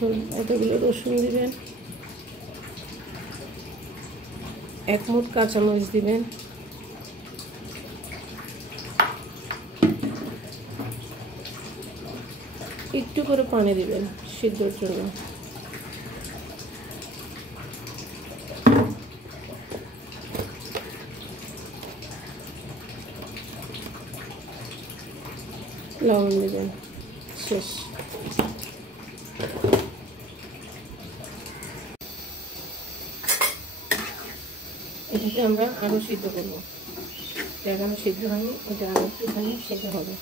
দেখুন এতগুলো রসুন দিবেন, 1 মুঠ কাঁচামরিচ দিবেন, একটু করে পানি দিবেন সিদ্ধর জন্য। লবণ দিবেন, শেষ। এটাকে আমরা আরও সিদ্ধ করবো, এখনো সিদ্ধ হয়নি, এটা আরও একটুখানি সিদ্ধ হবে।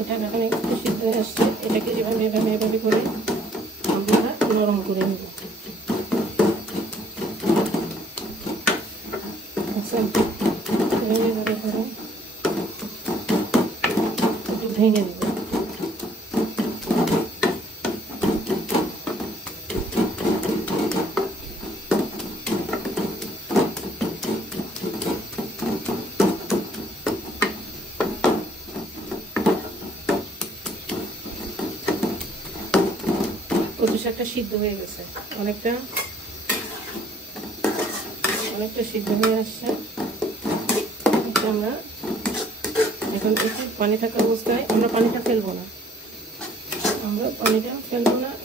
এটা এখন একটু সিদ্ধ হয়ে আসছে, এটাকে যেভাবে এভাবে করে আমরা নরম করে নেব। এভাবে করে একটু ভেঙে দেব। কচু শাকটা সিদ্ধ হয়ে গেছে, অনেকটা সিদ্ধ হয়ে আসছে। আমরা এখন একটু পানি থাকা অবস্থায়, আমরা পানিটা ফেলবো না,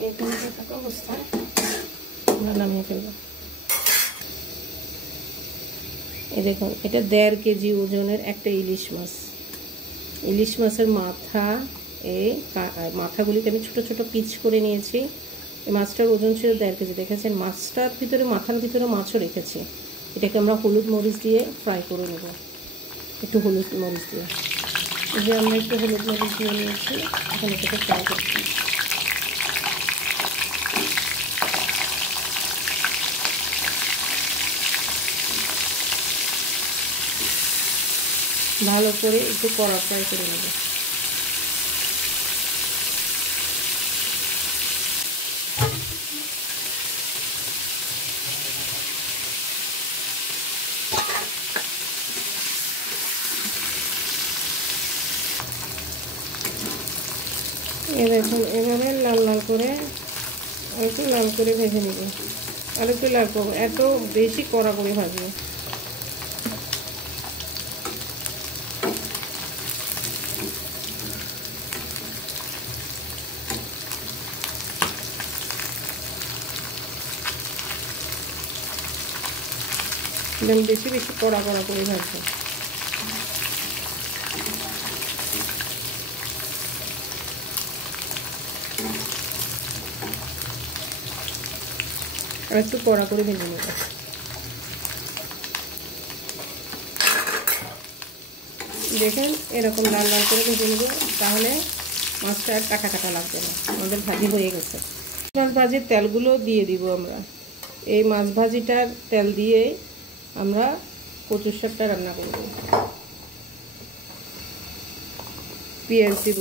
এই পানিটা থাকা অবস্থায় আমরা নামিয়ে ফেলবো। এই দেখুন, এটা 1.5 কেজি ওজনের একটা ইলিশ মাছ। ইলিশ মাছের মাথা, এই মাথাগুলিকে আমি ছোট ছোট পিচ করে নিয়েছি। এই মাছটার ওজন ছিল 1.5 কেজি। দেখেছেন মাছটার ভিতরে, মাথার ভিতরে মাছও রেখেছি। এটাকে আমরা হলুদ মরিচ দিয়ে ফ্রাই করে নেব, একটু হলুদ মরিচ দিয়ে। এই যে আমরা একটু হলুদ মরিচ দিয়ে নিয়েছি, এখন এটাকে ফ্রাই করছি। ভালো করে একটু কড়া ফ্রাই করে নেব। দেখুন এভাবে লাল লাল করে একটু লাল করে ভেজে নেব, আর একটু লাল করবো, এত বেশি কড়া করে ভাজবো। একদম বেশি কড়া করে ভাজবো। আর একটু কড়া করে ভেজে নেব। দেখেন এরকম লাল লাল করে ভেজে নেব, তাহলে মাছটা আর কাটা কাটা লাগবে না। আমাদের ভাজি হয়ে গেছে। মাছ ভাজির তেলগুলো দিয়ে দিব আমরা। এই মাছ ভাজিটার তেল দিয়ে আমরা কচুর শাকটা রান্না করব। পেঁয়াজ দিব,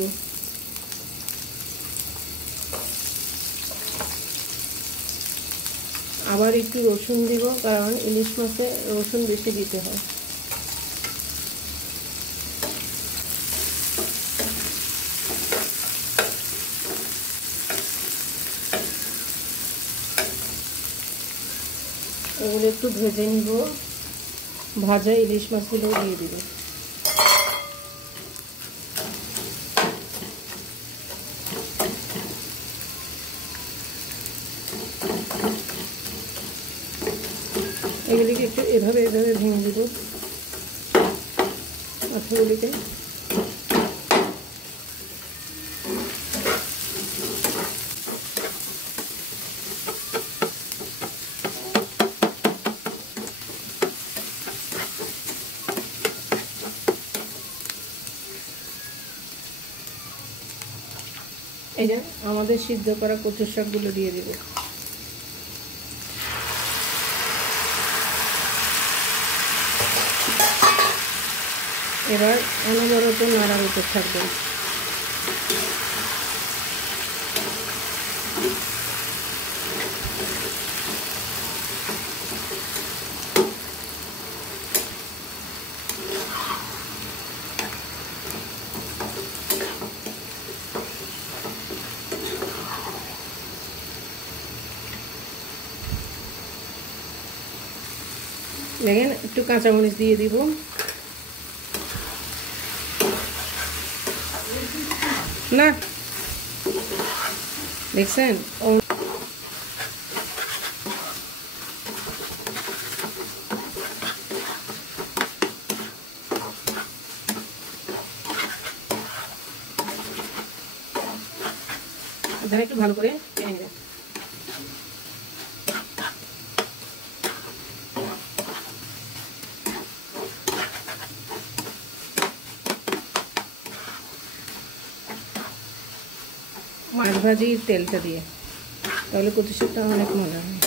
আবার একটু রসুন দিব, কারণ ইলিশ মাছে রসুন বেশি দিতে হয়। এগুলো একটু ভেজে নিব, ভাজা ইলিশ মাছগুলো দিয়ে দিব। এগুলিকে একটু এভাবে ভেঙে দিব মাথাগুলিকে। এই যে আমাদের সিদ্ধ করা কচুর শাকগুলো দিয়ে দিব। এবার অনবরত নাড়ার উপর থাকবেন। দেখেন একটু কাঁচামরিচ দিয়ে দিব, না দেখছেন এখানে একটু ভালো করে টেনে নেবেন। মাছ ভাজির তেলটা দিয়ে, তাহলে কচু শাকটা অনেক মজা হয়।